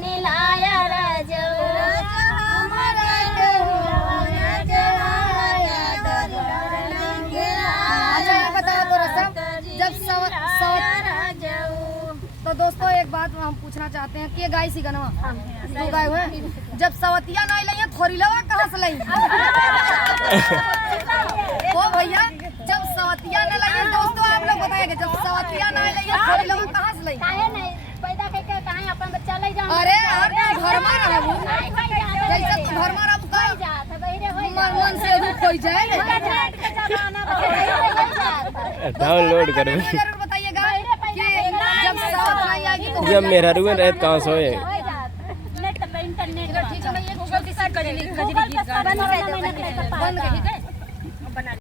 नहीं लाया राजू तो दोस्तों एक बात हम पूछना चाहते हैं कि ये गाय सी गनवा जो गाय हुए जब सवतिया नहीं लई थोड़ी लवा कहाँ से लई ओ भैया जब सवतिया न लई दोस्तों आप लोग बताएंगे जब सवतिया नहीं लई थोड़ी लवा कहाँ से लई काहे नहीं पैदा करके कहां अपन बच्चा ले जाओ अरे आप घर में रहबू जैसे तू घर में रहबू का जात बहिरे होई मन से रुक हो जाए डाउनलोड कर जरूर बताइएगा कि जब साथ नहीं आएगी तो जब मेरा रुए रहे कहाँ सोए नेट पे इंटरनेट ठीक है मैं ये गूगल की सर्च कर ली बंद कर दो बंद कर